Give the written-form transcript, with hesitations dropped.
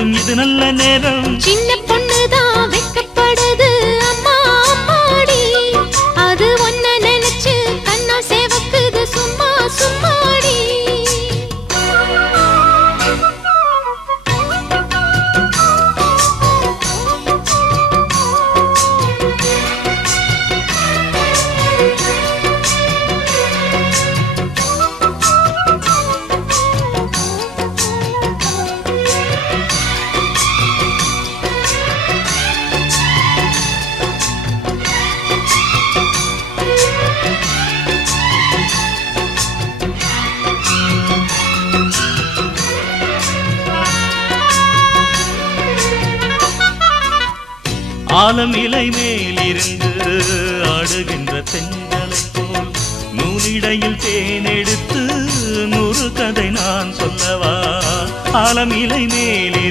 இது நல்ல நேரம். சின்ன பொண்ணுதான் வெக்கப்படுது அம்மா அம்மாடி, அது ஒன்ன நினைச்சு கண்ணா சேவக்குது சும்மா சும்மாடி. ஆலம் இலை மேலிருந்து ஆடுகின்ற தென்றலை போல் நூலிடையில் தேனெடுத்து 100 கதை நான் சொல்லவா. ஆலம் இலை மேலிருந்து